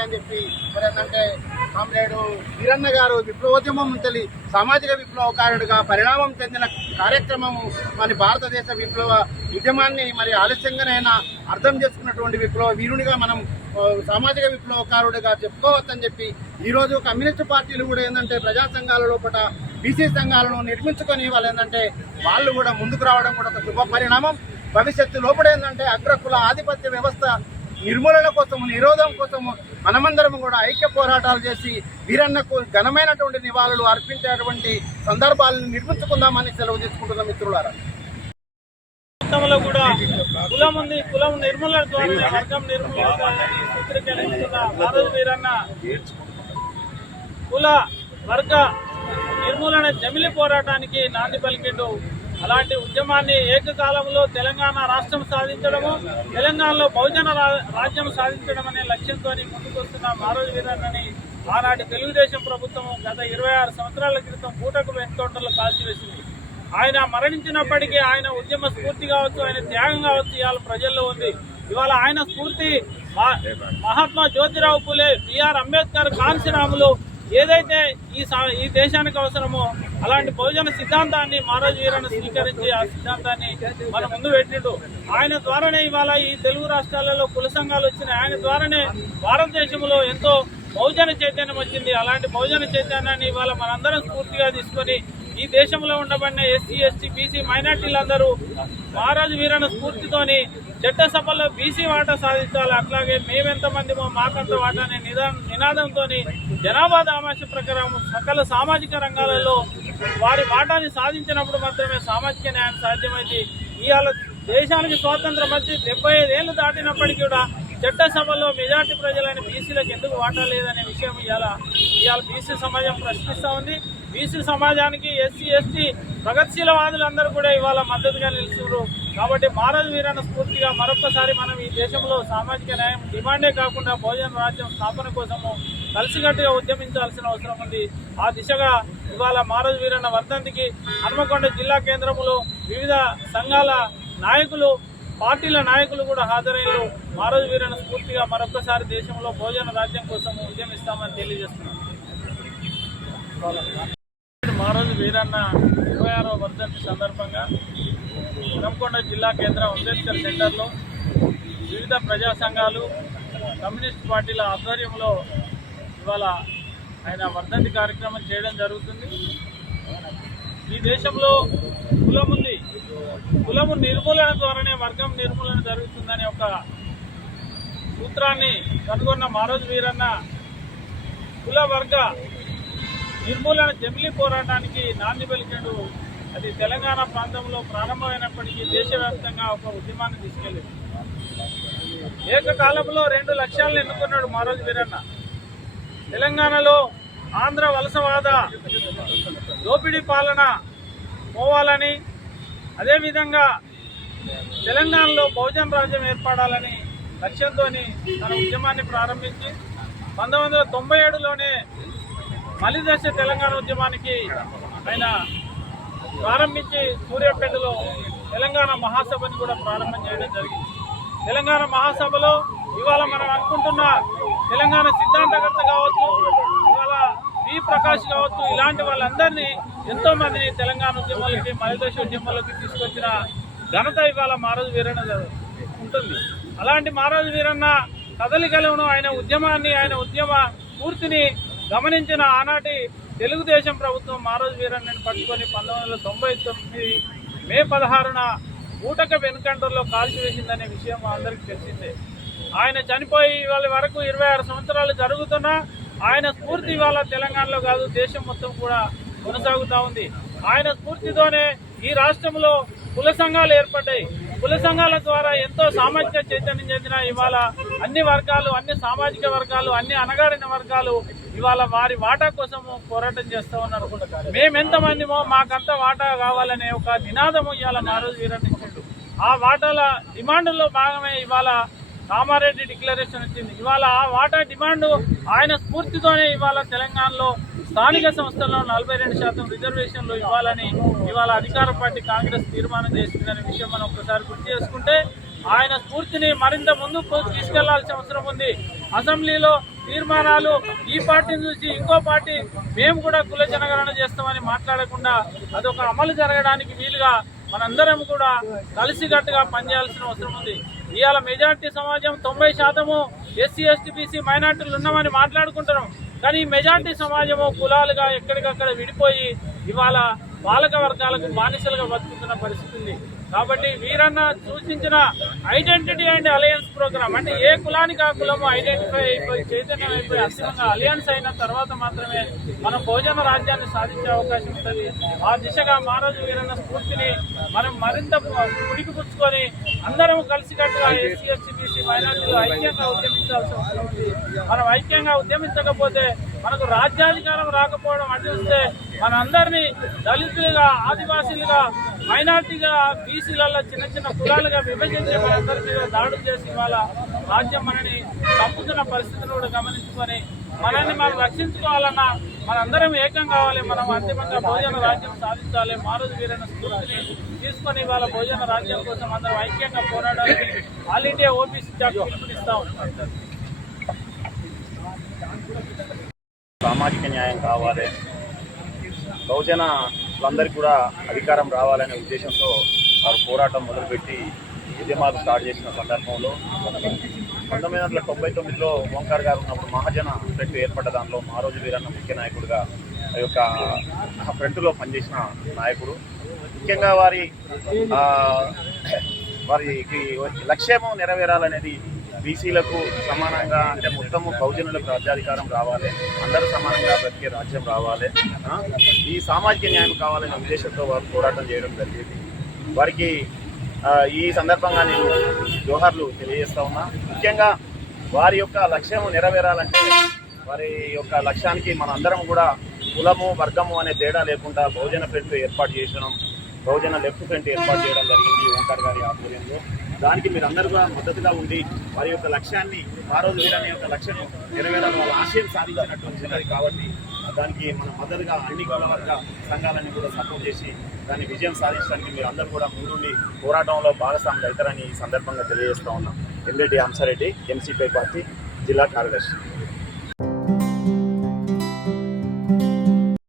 అని చెప్పి మరి ఏంటంటే కామ్రేడు వీరన్న గారు విప్లవోద్యమం నుంచి సామాజిక విప్లవకారుడిగా పరిణామం చెందిన కార్యక్రమం మరి భారతదేశ విప్లవ ఉద్యమాన్ని మరి ఆలస్యంగానైనా అర్థం చేసుకున్నటువంటి విప్లవ వీరునిగా మనం సామాజిక విప్లవకారుడిగా చెప్పుకోవచ్చని చెప్పి ఈరోజు కమ్యూనిస్టు పార్టీలు కూడా ఏంటంటే ప్రజా సంఘాల లోపల బీసీ సంఘాలను నిర్మించుకొని వాళ్ళు ఏంటంటే వాళ్ళు కూడా ముందుకు రావడం కూడా ఒక శుభ పరిణామం. భవిష్యత్తు లోపల ఏంటంటే అగ్రకుల ఆధిపత్య వ్యవస్థ నిర్మూలన కోసము నిరోధం కోసము మనమందరం కూడా ఐక్య పోరాటాలు చేసి వీరన్నకు ఘనమైనటువంటి నివాళులు అర్పించేటువంటి సందర్భాలను నిర్మించుకుందామని సెలవు తీసుకుంటున్న మిత్రులారా. కూడా కులం ఉంది, కులం నిర్మూలన ద్వారా వర్గం నిర్మూలన ద్వారా సూత్రీకరిస్తున్న భారత వీరన్న కుల వర్గ నిర్మూలన జమిలి పోరాటానికి నాంది పలికిండు. అలాంటి ఉద్యమాన్ని ఏకకాలంలో తెలంగాణ రాష్ట్రం సాధించడము, తెలంగాణలో బహుజన రాజ్యం సాధించడం అనే లక్ష్యంతో ముందుకొస్తున్న భారత వీరన్నని ఆనాటి తెలుగుదేశం ప్రభుత్వం గత 26 సంవత్సరాల క్రితం పూటకు ఎన్కౌంటర్లో కాల్చివేసింది. ఆయన మరణించినప్పటికీ ఆయన ఉద్యమ స్ఫూర్తి కావచ్చు, ఆయన త్యాగం కావచ్చు ఇవాళ ప్రజల్లో ఉంది. ఇవాళ ఆయన స్ఫూర్తి మహాత్మా జ్యోతిరావు పూలే, బిఆర్ అంబేద్కర్ కాంశీరాములు ఏదైతే ఈ దేశానికి అవసరమో అలాంటి బహుజన సిద్ధాంతాన్ని మహారాజు వీరన్న స్వీకరించి ఆ సిద్ధాంతాన్ని మన ముందు పెట్టిండు. ఆయన ద్వారానే ఇవాళ ఈ తెలుగు రాష్ట్రాలలో కుల సంఘాలు వచ్చినాయి. ఆయన ద్వారానే భారతదేశంలో ఎంతో బహుజన చైతన్యం వచ్చింది. అలాంటి బహుజన చైతన్యాన్ని ఇవాళ మనందరం స్ఫూర్తిగా తీసుకొని ఈ దేశంలో ఉండబడిన ఎస్సీ, ఎస్టీ, బీసీ మైనార్టీలందరూ మహారాజు వీరన్న స్ఫూర్తితోని చట్టసభల్లో బీసీ వాటా సాధించాలి. అట్లాగే మేమెంతమందిమో మాకంత వాటా అనే నినాదంతో జనాభా దామాష ప్రకారం సకల సామాజిక రంగాలలో వారి వాటాని సాధించినప్పుడు మాత్రమే సామాజిక న్యాయం సాధ్యమైంది. ఇవాళ దేశానికి స్వాతంత్రం వచ్చి 75 ఏళ్లు దాటినప్పటికీ కూడా చట్టసభల్లో మెజార్టీ ప్రజలైన బీసీలకు ఎందుకు వాటా లేదనే విషయం ఇవాళ బీసీ సమాజం ప్రశ్నిస్తూ ఉంది. బీసీ సమాజానికి ఎస్సీ, ఎస్టీ ప్రగతిశీలవాదులందరూ కూడా ఇవాళ మద్దతుగా నిలుస్తున్నారు. కాబట్టి మహారాజు వీరన్న స్ఫూర్తిగా మరొకసారి మనం ఈ దేశంలో సామాజిక న్యాయం డిమాండే కాకుండా భోజన రాజ్యం స్థాపన కోసము కలిసికట్టుగా ఉద్యమించాల్సిన అవసరం ఉంది. ఆ దిశగా ఇవాళ మహారాజు వీరన్న వర్ధంతికి హన్మకొండ జిల్లా కేంద్రంలో వివిధ సంఘాల నాయకులు, పార్టీల నాయకులు కూడా హాజరయ్యారు. మహారాజు వీరన్న స్ఫూర్తిగా మరొకసారి దేశంలో భోజన రాజ్యం కోసం ఉద్యమిస్తామని తెలియజేస్తున్నారు. మహారాజు వీరన్న 26వ వర్ధంతి సందర్భంగా హన్మకొండ జిల్లా కేంద్ర అంబేద్కర్ సెంటర్లో వివిధ ప్రజా సంఘాలు, కమ్యూనిస్ట్ పార్టీల ఆధ్వర్యంలో ఇవాళ ఆయన వర్ధంతి కార్యక్రమం చేయడం జరుగుతుంది. ఈ దేశంలో కులం ఉంది, కులము నిర్మూలన ద్వారానే వర్గం నిర్మూలన జరుగుతుందనే ఒక సూత్రాన్ని కనుగొన్న మహారాజు వీరన్న కుల వర్గ నిర్మూలన జమిలి పోరాటానికి నాంది పలికాడు. అది తెలంగాణ ప్రాంతంలో ప్రారంభమైనప్పటికీ దేశవ్యాప్తంగా ఒక ఉద్యమాన్ని తీసుకెళ్ళింది. ఏకకాలంలో 2 లక్ష్యాలను ఎన్నుకున్నాడు మహారాజు వీరన్న. తెలంగాణలో ఆంధ్ర వలసవాద దోపిడీ పాలన పోవాలని, అదేవిధంగా తెలంగాణలో బహుజన రాజ్యం ఏర్పడాలని లక్ష్యంతో తన ఉద్యమాన్ని ప్రారంభించి 1997లోనే మలిదశ తెలంగాణ ఉద్యమానికి ఆయన ప్రారంభించి సూర్యాపేటలో తెలంగాణ మహాసభని కూడా ప్రారంభం చేయడం జరిగింది. తెలంగాణ మహాసభలో ఇవాళ మనం అనుకుంటున్న తెలంగాణ సిద్ధాంతకర్త కావచ్చు, ఇవాళ వి ప్రకాష్ కావచ్చు, ఇలాంటి వాళ్ళందరినీ ఎంతో మందిని తెలంగాణ ఉద్యమాలకి, మలిదశ ఉద్యమాలకి తీసుకొచ్చిన ఘనత ఇవాళ మహారాజు వీరన్న ఉంటుంది. అలాంటి మహారాజు వీరన్న కదలికలను, ఆయన ఉద్యమాన్ని, ఆయన ఉద్యమ పూర్తిని గమనించిన ఆనాటి తెలుగుదేశం ప్రభుత్వం మహారాజు వీరన్నని పట్టుకొని 1999 మే 16న ఊటక వెనుకంటలో కాల్చివేసిందనే విషయం అందరికీ తెలిసిందే. ఆయన చనిపోయి ఇవాళ వరకు 26 సంవత్సరాలు జరుగుతున్నా ఆయన స్ఫూర్తి ఇవాళ తెలంగాణలో కాదు, దేశం మొత్తం కూడా కొనసాగుతూ ఉంది. ఆయన స్ఫూర్తితోనే ఈ రాష్ట్రంలో కుల సంఘాలు ఏర్పడ్డాయి. కుల సంఘాల ద్వారా ఎంతో సామాజిక చైతన్యం చెందిన ఇవాళ అన్ని వర్గాలు, అన్ని సామాజిక వర్గాలు, అన్ని అణగారిన వర్గాలు ఇవాళ వారి వాటా కోసము పోరాటం చేస్తూ ఉన్నారు. మేమెంతమందిమో మాకంత వాటా కావాలనే ఒక నినాదము ఇవాళ మహారాజు వీరన్న ఇచ్చిండు. ఆ వాటాల డిమాండ్లో భాగమే ఇవాళ కామారెడ్డి డిక్లరేషన్ వచ్చింది. ఇవాళ ఆ వాటా డిమాండ్ ఆయన స్ఫూర్తితోనే ఇవాళ తెలంగాణలో స్థానిక సంస్థల్లో 42% రిజర్వేషన్లు ఇవ్వాలని ఇవాళ అధికార పార్టీ కాంగ్రెస్ తీర్మానం చేసిందనే విషయం మనం ఒకసారి గుర్తు చేసుకుంటే ఆయన స్ఫూర్తిని మరింత ముందుకు తీసుకెళ్లాల్సిన అవసరం ఉంది. అసెంబ్లీలో తీర్మానాలు ఈ పార్టీని చూసి ఇంకో పార్టీ మేము కూడా కుల జనగణన చేస్తామని మాట్లాడకుండా అదొక అమలు జరగడానికి వీలుగా మనందరం కూడా కలిసికట్టుగా పనిచేయాల్సిన అవసరం ఉంది. ఇవాళ మెజార్టీ సమాజం 90% ఎస్సీ ఎస్టీ బీసీ మైనార్టీలు ఉన్నామని మాట్లాడుకుంటున్నాం. కానీ ఈ మెజార్టీ సమాజము కులాలుగా ఎక్కడికక్కడ విడిపోయి ఇవాళ పాలక వర్గాలకు బానిసలుగా బతుకుతున్న పరిస్థితి ఉంది. కాబట్టి వీరన్న సూచించిన ఐడెంటిటీ అండ్ అలయన్స్ ప్రోగ్రామ్ అంటే ఏ కులానికి ఆ కులము ఐడెంటిఫై అయిపోయి చైతన్యం అయిపోయి అంతిమంగా అలయన్స్ అయిన తర్వాత మాత్రమే మనం బహుజన రాజ్యాన్ని సాధించే అవకాశం ఉంటుంది. ఆ దిశగా మహారాజు వీరన్న స్ఫూర్తిని మనం మరింత పుడికిపుచ్చుకొని అందరం కలిసికట్టుగా ఎస్సీ ఎస్టీ బీసీ మైనార్టీలు ఐక్యంగా ఉద్యమించాల్సి వస్తుంది. మనం ఐక్యంగా ఉద్యమించకపోతే మనకు రాజ్యాధికారం రాకపోవడం అడ్డిస్తే మనందరినీ దళితులుగా ఆదివాసీలుగా మైనార్టీగా బీసీలలో చిన్న చిన్న కులాలుగా విభజించి మనందరి మీద దాడులు చేసి వాళ్ళ రాజ్యం మనని చంపుతున్న పరిస్థితిని కూడా గమనించుకొని మనల్ని మనం రక్షించుకోవాలన్నా మనందరం ఏకం కావాలి. మనం అంతిమంగా భోజన రాజ్యం సాధించాలి. మారుజు వీరన్న స్ఫూర్తిని తీసుకొని వాళ్ళ భోజన రాజ్యం కోసం అందరం ఐక్యంగా పోరాడాలని ఆల్ ఇండియా ఓబీసీ జాక్ పిలుపునిస్తా ఉంటాం. సామాజిక న్యాయం కావాలి, బహుజనులందరికీ కూడా అధికారం రావాలనే ఉద్దేశంతో వారు పోరాటం మొదలుపెట్టి ఉద్యమాలు స్టార్ట్ చేసిన సందర్భంలో 1999లో ఓంకార్ గారు ఉన్నప్పుడు మహాజన ఫ్రంట్ ఏర్పడ్డ దానిలో మారోజు వీరన్న ముఖ్య నాయకుడిగా ఆ యొక్క ఫ్రంట్లో పనిచేసిన నాయకుడు. ముఖ్యంగా వారికి లక్ష్యము నెరవేరాలనేది బీసీలకు సమానంగా అంటే మొత్తము బహుజనులకు రాజ్యాధికారం రావాలి, అందరూ సమానంగా బ్రతికే రాజ్యం రావాలి, ఈ సామాజిక న్యాయం కావాలనే ఉద్దేశంతో వారు పోరాటం చేయడం జరిగింది. వారికి ఈ సందర్భంగా నేను జోహార్లు తెలియజేస్తా ఉన్నా. ముఖ్యంగా వారి యొక్క లక్ష్యము నెరవేరాలంటే వారి యొక్క లక్ష్యానికి మన అందరం కూడా కులము వర్గము అనే తేడా లేకుండా బహుజన ఫ్రంట్ ఏర్పాటు చేయడం, బహుజన లెఫ్ట్ ఫ్రంట్ ఏర్పాటు చేయడం జరిగింది ఓంకార్ గారి ఆధ్వర్యంలో. దానికి మీరు అందరూ కూడా మద్దతుగా ఉండి వారి యొక్క లక్ష్యాన్ని మారోజు వీరన్న యొక్క లక్ష్యం నెరవేరాలి, వాళ్ళ ఆశయం సాధించినటువంటి కాబట్టి దానికి మన మద్దతుగా అన్ని కుల వర్గ సంఘాలన్నీ కూడా సపోర్ట్ చేసి దాన్ని విజయం సాధించడానికి మీరు అందరూ కూడా ముందుండి పోరాటంలో భాగస్వాములు అవుతారని ఈ సందర్భంగా తెలియజేస్తా ఉన్నాం. ఎమ్మెల్యే అంశారెడ్డి, ఎంసీపీ పార్టీ జిల్లా కార్యదర్శి.